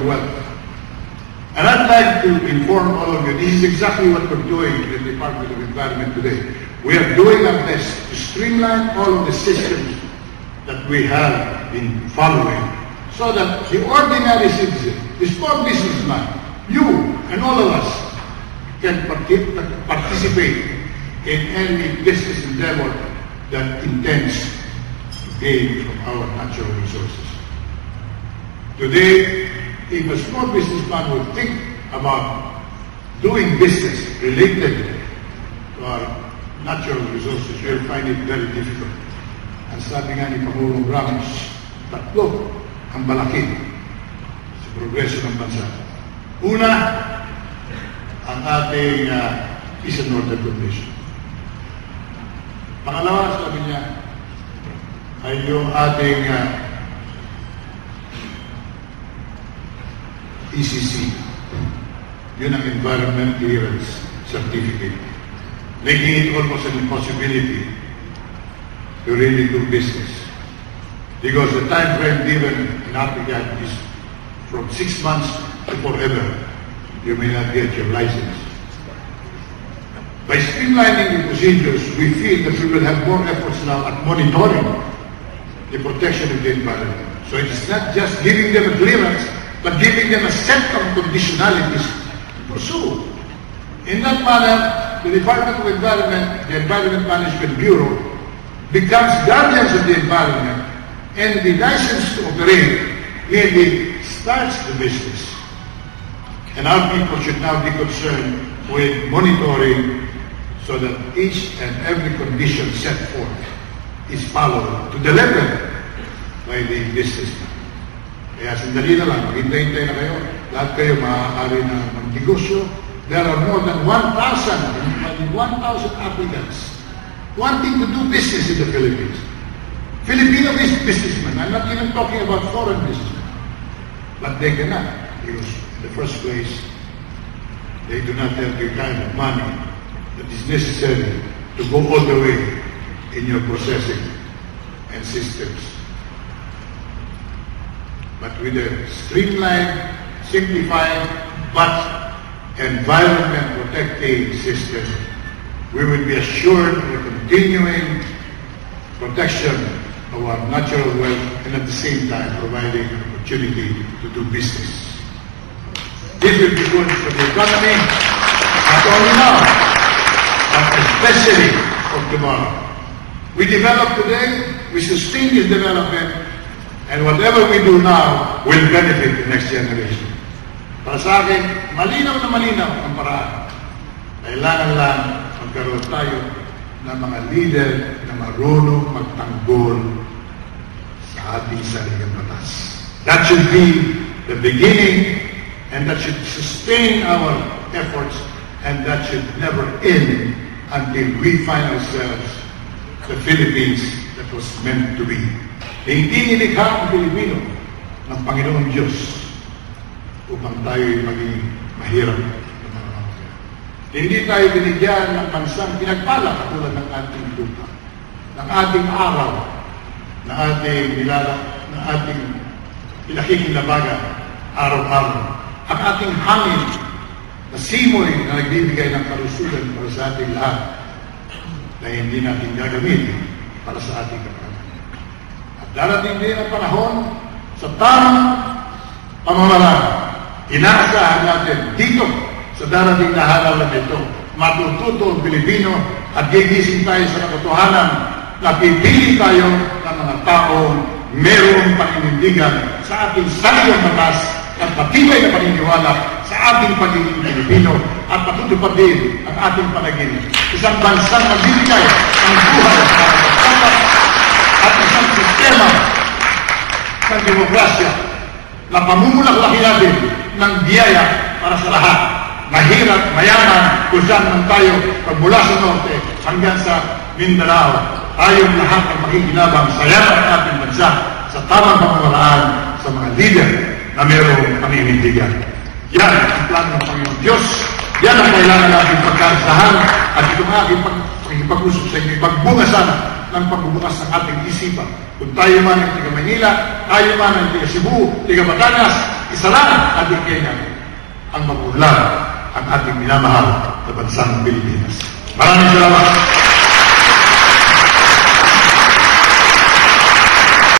your wealth. And I'd like to inform all of you, this is exactly what we're doing in the Department of Environment today. We are doing our best to streamline all of the systems that we have been following so that the ordinary citizen, the small businessman, you and all of us can participate in any business endeavor that intends to gain from our natural resources. Today, if a small businessman would think about doing business related to our natural resources, you'll find it very difficult. Ang sabi nga ni Pangulong Ramos, tatlo ang balaki sa progreso ng bansa. Una, ang ating Peace and Order Commission. Pangalawa, sabi niya, ay yung ating ECC. Yun ang Environment Clearance Certificate. Making it almost an impossibility to really do business. Because the time frame given in APICAT is from 6 months to forever. You may not get your license. By streamlining the procedures, we feel that we will have more efforts now at monitoring the protection of the environment. So it is not just giving them a clearance, but giving them a set of conditionalities to pursue. In that manner, the Department of Environment, the Environment Management Bureau, becomes guardians of the environment, and the license to operate merely starts the business. And our people should now be concerned with monitoring so that each and every condition set forth is followed to the level by the businessman. Kaya sandali na lang, maghintay-hintay na kayo. Lahat kayo maaari na mag-negosyo. There are more than 1,000 applicants wanting to do business in the Philippines. Filipino businessmen, I'm not even talking about foreign businessmen. But they cannot, because in the first place, they do not have the kind of money that is necessary to go all the way in your processing and systems. But with a streamlined, simplified, but environment-protecting system, we will be assured of the continuing protection of our natural wealth and at the same time providing an opportunity to do business. This will be good for the economy, not only now, but especially for tomorrow. We develop today, we sustain this development, and whatever we do now will benefit the next generation. Para sa akin, malinaw na malinaw ang paraan. Kailangan lang magkaroon tayo ng mga leader na marunong magtanggol sa ating sariling batas. That should be the beginning, and that should sustain our efforts, and that should never end until we find ourselves the Philippines that was meant to be. Hindi nilikha ang Pilipino ng Panginoong Diyos upang tayo'y maging mahirap na mga mamamayan. Hindi tayo binigyan ng bansang pinagpala katulad ng ating lupa, ng ating araw, ng ating pinakikilabagan araw-araw, ang ating hangin na simoy na nagbibigay ng kalusugan para sa ating lahat na hindi natin gagamitin para sa ating kapatid. At darating din ang panahon sa tamang pamamaraan. Inaasahan natin dito sa darating na halalan nito, matututo ang Pilipino at gigising tayo sa katotohanan na pipili tayo ng mga taong merong paninindigan sa ating sariling batas at matibay na paniniwala sa ating pagiging Pilipino at matutupad din ang ating panaginip. Isang bansang magbibigay ng buhay para sa tapat at isang sistema ng demokrasya na pamumulaklakin natin ng biyaya para sa lahat. Mahirap, mayaman, kung saan man tayo pagmula sa norte hanggang sa Mindanao. Tayong lahat ang makikinabang sa yaman ng ating bansa sa tamang pamamaraan sa mga leader na mayroong paninindigan. Yan ang plano ng Panginoon Diyos. Yan ang kailangan natin pagkarasahan at itong aking pag-usap sa inyo, pagbungasan ng pagbubukas ng ating isipan. Kung tayo man ang tiga Manila, tayo man ang tiga Cebu, tiga Batangas, isa lang ating kailangan ang magulang ang ating minamahal na bansang Pilipinas. Maraming salamat.